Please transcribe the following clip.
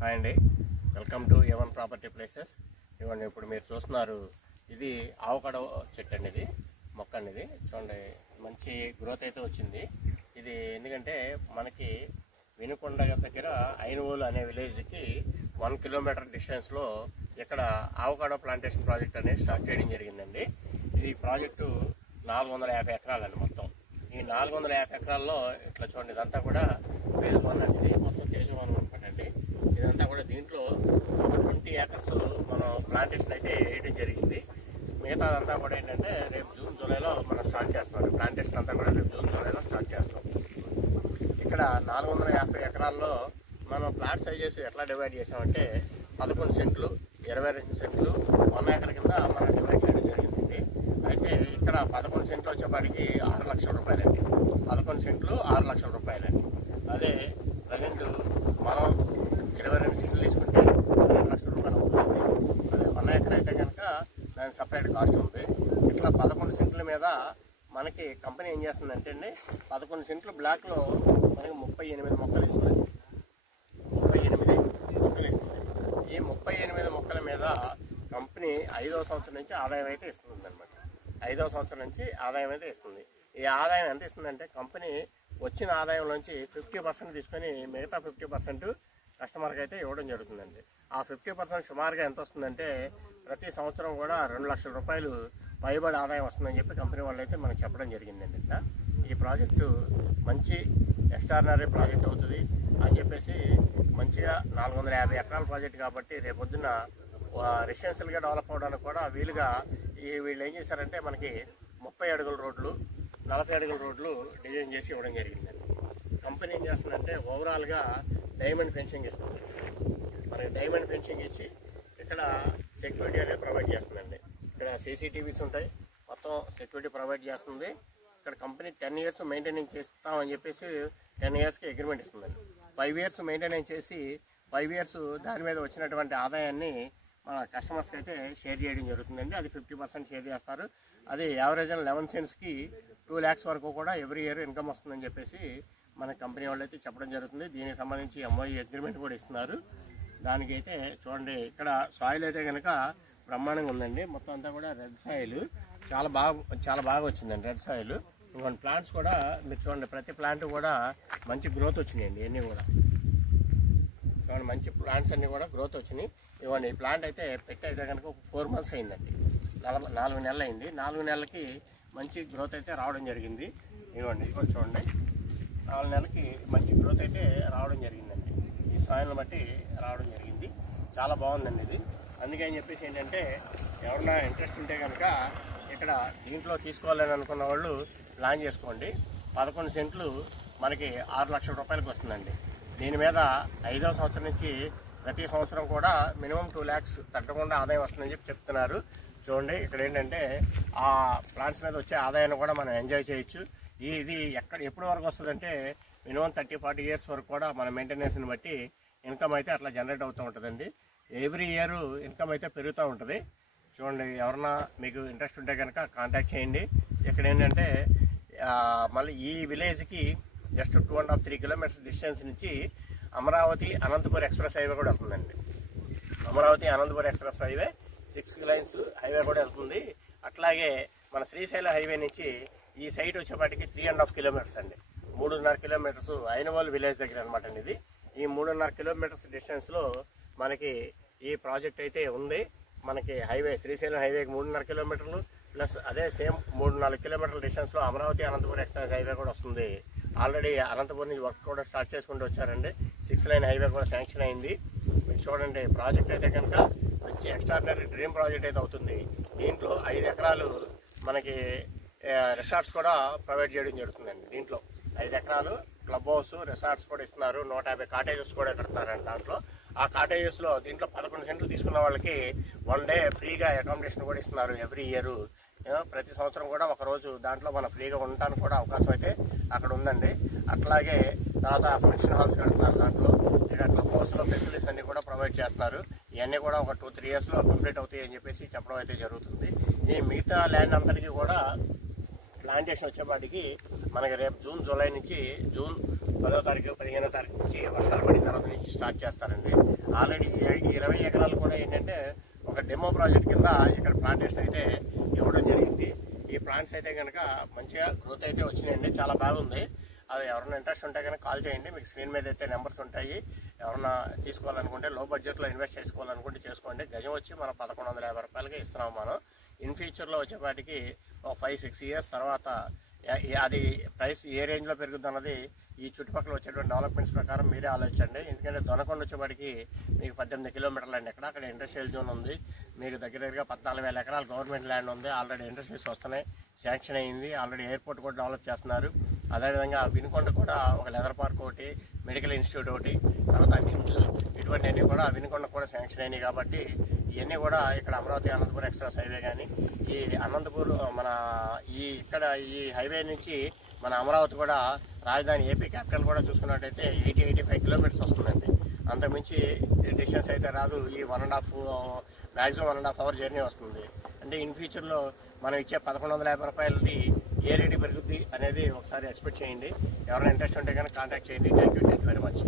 Hi అండి, welcome to A1 property places. ఇవ్వండి, ఇప్పుడు మీరు చూస్తున్నారు, ఇది ఆవకాడో చెట్టు అండి. ఇది మొక్క అండి. ఇది చూడండి, మంచి గ్రోత్ అయితే వచ్చింది. ఇది ఎందుకంటే మనకి వినుకొండ దగ్గర ఐనవోలు అనే విలేజ్కి 1 కిలోమీటర్ డిస్టెన్స్లో ఇక్కడ ఆవకాడో ప్లాంటేషన్ ప్రాజెక్ట్ అనేది స్టార్ట్ చేయడం జరిగిందండి. ఈ ప్రాజెక్టు 450 ఎకరాలండి మొత్తం. ఈ 450 ఎకరాల్లో ఇట్లా చూడండి, ఇదంతా కూడా ఫేజ్ 1 అండి. మొత్తం ఫేజ్ 1 అనమాటండి. ఇదంతా కూడా దీంట్లో ఒక 20 ఏకర్స్ మనం ప్లాంటేషన్ అయితే వేయడం జరిగింది. మిగతా అంతా కూడా ఏంటంటే రేపు జూన్ జూలైలో మనం స్టార్ట్ చేస్తాం. ప్లాంటేషన్ అంతా కూడా రేపు జూన్ జూలైలో స్టార్ట్ చేస్తాం. ఇక్కడ 450 ఎకరాల్లో మనం ప్లాట్ సైజెస్ ఎట్లా డివైడ్ చేసామంటే 11 సెంట్లు, 22 సెంట్లు, 1 ఏకర్ కింద మనం డివైడ్ చేయడం జరిగిందండి. అయితే ఇక్కడ 11 సెంట్లు వచ్చేపాటికి 6 లక్షల రూపాయలండి. 11 సెంట్లు 6 లక్షల రూపాయలండి. అదే ప్రజెంట్ మనం 22 సెంట్లు తీసుకుంటే 2 లక్షల రూపాయలు అవుతుంది. అదే 1 ఏకర్ అయితే కనుక దానికి సపరేట్ కాస్ట్ ఉంది. ఇట్లా 11 సెంట్ల మీద మనకి కంపెనీ ఏం చేస్తుందంటే అండి, 11 సెంట్లు బ్లాక్లో మనకి 38 మొక్కలు ఇస్తుంది. 38 మొక్కలు ఇస్తుంది. ఈ 38 మొక్కల మీద కంపెనీ 5వ సంవత్సరం నుంచి ఆదాయం అయితే ఇస్తుంది అనమాట. 5వ సంవత్సరం నుంచి ఆదాయం అయితే ఇస్తుంది. ఈ ఆదాయం ఎంత ఇస్తుందంటే, కంపెనీ వచ్చిన ఆదాయంలోంచి 50% తీసుకొని మిగతా 50% కస్టమర్కి అయితే ఇవ్వడం జరుగుతుందండి. ఆ 50% సుమారుగా ఎంత వస్తుందంటే, ప్రతి సంవత్సరం కూడా 2 లక్షల రూపాయలు పైబడి ఆదాయం వస్తుందని చెప్పి కంపెనీ వాళ్ళు అయితే మనకు చెప్పడం జరిగిందండి. ఇట్లా ఈ ప్రాజెక్టు మంచి ఎక్స్ట్రాడినరీ ప్రాజెక్ట్ అవుతుంది అని చెప్పేసి, మంచిగా 450 ఎకరాల ప్రాజెక్ట్ కాబట్టి రేపొద్దున రెసిడెన్షియల్గా డెవలప్ అవడానికి కూడా వీలుగా వీళ్ళు ఏం చేశారంటే, మనకి 30 అడుగుల రోడ్లు, 40 అడుగుల రోడ్లు డిజైన్ చేసి ఇవ్వడం జరిగిందండి. కంపెనీ ఏం చేస్తుందంటే, ఓవరాల్గా డైమండ్ ఫెన్సింగ్ ఇస్తుంది. మనకి డైమండ్ ఫెన్సింగ్ ఇచ్చి ఇక్కడ సెక్యూరిటీ అనేది ప్రొవైడ్ చేస్తుందండి. ఇక్కడ CCTVs ఉంటాయి, మొత్తం సెక్యూరిటీ ప్రొవైడ్ చేస్తుంది. ఇక్కడ కంపెనీ 10 ఇయర్స్ మెయింటెనెన్స్ చేస్తామని చెప్పేసి 10 ఇయర్స్కి అగ్రిమెంట్ ఇస్తుందండి. 5 ఇయర్స్ మెయింటెనెన్స్ చేసి 5 ఇయర్స్ దాని మీద వచ్చినటువంటి ఆదాయాన్ని మన కస్టమర్స్కి అయితే షేర్ చేయడం జరుగుతుందండి. అది 50% షేర్ చేస్తారు. అది యావరేజ్ 11 సెంట్స్కి 2 lakhs వరకు కూడా ఎవ్రీ ఇయర్ ఇన్కమ్ వస్తుందని చెప్పేసి మన కంపెనీ వాళ్ళు అయితే చెప్పడం జరుగుతుంది. దీనికి సంబంధించి MOU అగ్రిమెంట్ కూడా ఇస్తున్నారు. దానికైతే చూడండి, ఇక్కడ సాయిల్ అయితే కనుక బ్రహ్మాండంగా ఉందండి. మొత్తం అంతా కూడా రెడ్ సాయిల్, చాలా బాగా వచ్చిందండి రెడ్ సాయిల్. ఇంకొన్ని ప్లాంట్స్ కూడా మీరు చూడండి, ప్రతి ప్లాంట్ కూడా మంచి గ్రోత్ వచ్చినాయండి. ఇవన్నీ కూడా చూడండి, మంచి ప్లాంట్స్ అన్నీ కూడా గ్రోత్ వచ్చినాయి. ఇవ్వండి, ఈ ప్లాంట్ అయితే పెట్టి అయితే కనుక ఒక 4 months అయిందండి. 4 నెలలు అయింది. 4 నెలలకి మంచి గ్రోత్ అయితే రావడం జరిగింది. ఇవ్వండి, ఇక్కడ చూడండి, 4 నెలలకి మంచి గ్రోత్ అయితే రావడం జరిగిందండి. ఈ సాయిల్ని బట్టి రావడం జరిగింది. చాలా బాగుందండి ఇది. అందుకని చెప్పేసి ఏంటంటే, ఎవరైనా ఇంట్రెస్ట్ ఉంటే కనుక ఇక్కడ దీంట్లో తీసుకోవాలని అనుకున్న వాళ్ళు ప్లాన్ చేసుకోండి. 11 సెంట్లు మనకి 6 లక్షల రూపాయలకి వస్తుందండి. దీని మీద 5వ సంవత్సరం నుంచి ప్రతి సంవత్సరం కూడా మినిమం 2 lakhs తగ్గకుండా ఆదాయం వస్తుందని చెప్పి చెప్తున్నారు. చూడండి, ఇక్కడ ఏంటంటే ఆ ప్లాంట్స్ మీద వచ్చే ఆదాయాన్ని కూడా మనం ఎంజాయ్ చేయొచ్చు. ఇది ఎప్పటి వరకు వస్తుందంటే, మినిమం 30-40 ఇయర్స్ వరకు కూడా మన మెయింటెనెన్స్ని బట్టి ఇన్కమ్ అయితే అట్లా జనరేట్ అవుతూ ఉంటుందండి. ఎవ్రీ ఇయర్ ఇన్కమ్ అయితే పెరుగుతూ ఉంటుంది. చూడండి, ఎవరన్నా మీకు ఇంట్రెస్ట్ ఉంటే కనుక కాంటాక్ట్ చేయండి. ఇక్కడ ఏంటంటే మళ్ళీ ఈ విలేజ్కి జస్ట్ 2.5-3 kilometers డిస్టెన్స్ నుంచి అమరావతి అనంతపూర్ ఎక్స్ప్రెస్ హైవే కూడా వెళ్తుందండి. Amaravati Anantapur express highway 6 lanes highway కూడా వెళ్తుంది. అట్లాగే మన శ్రీశైలం హైవే నుంచి ఈ సైట్ వచ్చేపాటికి 3.5 kilometers అండి. 3.5 kilometers ఐనవోలు విలేజ్ దగ్గర అనమాట అండి. ఇది ఈ 3.5 kilometers డిస్టెన్స్లో మనకి ఈ ప్రాజెక్ట్ అయితే ఉంది. మనకి హైవే శ్రీశైలం హైవేకి 3.5 kilometers ప్లస్ అదే సేమ్ 3-4 kilometers డిస్టెన్స్లో అమరావతి అనంతపురం ఎక్స్ప్రెస్ హైవే కూడా వస్తుంది. ఆల్రెడీ అనంతపురం నుంచి వర్క్ కూడా స్టార్ట్ చేసుకుంటూ వచ్చారండి. 6 lane హైవే కూడా శాంక్షన్ అయింది. మీకు చూడండి, ప్రాజెక్ట్ అయితే కనుక మంచి ఎక్స్ట్రాడినరీ డ్రీమ్ ప్రాజెక్ట్ అయితే అవుతుంది. దీంట్లో 5 ఎకరాలు మనకి రిసార్ట్స్ కూడా ప్రొవైడ్ చేయడం జరుగుతుందండి. దీంట్లో 5 ఎకరాలు క్లబ్ హౌస్, రిసార్ట్స్ కూడా ఇస్తున్నారు. 150 కాటేజెస్ కూడా కడుతున్నారండి. దాంట్లో ఆ కాటేజెస్లో దీంట్లో 11 సెంట్లు తీసుకున్న వాళ్ళకి 1 day ఫ్రీగా అకామిడేషన్ కూడా ఇస్తున్నారు ఎవ్రీ ఇయర్. ప్రతి సంవత్సరం కూడా ఒకరోజు దాంట్లో మనం ఫ్రీగా ఉండటానికి కూడా అవకాశం అయితే అక్కడ ఉందండి. అట్లాగే తర్వాత ఫంక్షన్ హాల్స్ కడుతున్నారు. దాంట్లో ఇక క్లబ్ హౌస్లో ఫెసిలిటీస్ అన్నీ కూడా ప్రొవైడ్ చేస్తున్నారు. ఇవన్నీ కూడా ఒక 2-3 yearsలో కంప్లీట్ అవుతాయి అని చెప్పేసి చెప్పడం అయితే జరుగుతుంది. ఈ మిగతా ల్యాండ్ అంతటికీ కూడా ప్లాంటేషన్ వచ్చేపాటికి మనకి రేపు జూన్ జూలై నుంచి జూన్ 10వ తారీఖు 15వ తారీఖు నుంచి వర్షాలు పడిన తర్వాత నుంచి స్టార్ట్ చేస్తారండి. ఆల్రెడీ 20 ఎకరాలు కూడా ఏంటంటే ఒక డెమో ప్రాజెక్ట్ కింద ఇక్కడ ప్లాంటేషన్ అయితే ఇవ్వడం జరిగింది. ఈ ప్లాంట్స్ అయితే కనుక మంచిగా గ్రోత్ అయితే వచ్చినాయండి, చాలా బాగుంది. అది ఎవరైనా ఇంట్రెస్ట్ ఉంటే కనుక కాల్ చేయండి, మీకు స్క్రీన్ మీద అయితే నెంబర్స్ ఉంటాయి. ఎవరైనా తీసుకోవాలనుకుంటే లో బడ్జెట్లో ఇన్వెస్ట్ చేసుకోవాలనుకుంటే చేసుకోండి. గజం వచ్చి మనం 1150 రూపాయలకి ఇస్తున్నాం. మనం ఇన్ ఫ్యూచర్లో వచ్చేపాటికి ఒక 5-6 ఇయర్స్ తర్వాత అది ప్రైస్ ఏ రేంజ్లో పెరుగుతుంది అన్నది ఈ చుట్టుపక్కల వచ్చేటువంటి డెవలప్మెంట్స్ ప్రకారం మీరే ఆలోచించండి. ఎందుకంటే దొనకొండ వచ్చేపాటికి మీకు 18 కిలోమీటర్లు అండి. అక్కడ ఇండస్ట్రియల్ జోన్ ఉంది. మీకు దగ్గరగా 14,000 ఎకరాలు గవర్నమెంట్ ల్యాండ్ ఉంది. ఆల్రెడీ ఇండస్ట్రీస్ వస్తున్నాయి, శాంక్షన్ అయింది. ఆల్రెడీ ఎయిర్పోర్ట్ కూడా డెవలప్ చేస్తున్నారు. అదేవిధంగా వినుకొండ కూడా ఒక లెదర్ పార్క్ ఒకటి, మెడికల్ ఇన్స్టిట్యూట్ ఒకటి, తర్వాత నిమ్స్, ఇటువంటివన్నీ కూడా వినుకొండ కూడా శాంక్షన్ అయినాయి. కాబట్టి ఇవన్నీ కూడా ఇక్కడ అమరావతి అనంతపురం ఎక్స్ప్రెస్ హైవే కానీ ఈ అనంతపూర్ మన ఇక్కడ ఈ హైవే నుంచి మన అమరావతి కూడా రాజధాని ఏపీ క్యాపిటల్ కూడా చూసుకున్నట్టయితే 80-85 కిలోమీటర్స్ వస్తుందండి. అంతకుమించి డిస్టెన్స్ అయితే రాదు. ఈ 1.5 మ్యాక్సిమం 1.5 అవర్ జర్నీ వస్తుంది. అంటే ఇన్ ఫ్యూచర్లో మనం ఇచ్చే 1150 రూపాయలది ఏ రేటు పెరుగుద్ది అనేది ఒకసారి ఎక్స్పెక్ట్ చేయండి. ఎవరైనా ఇంట్రెస్ట్ ఉంటే కనుక కాంటాక్ట్ చేయండి. Thank you very much.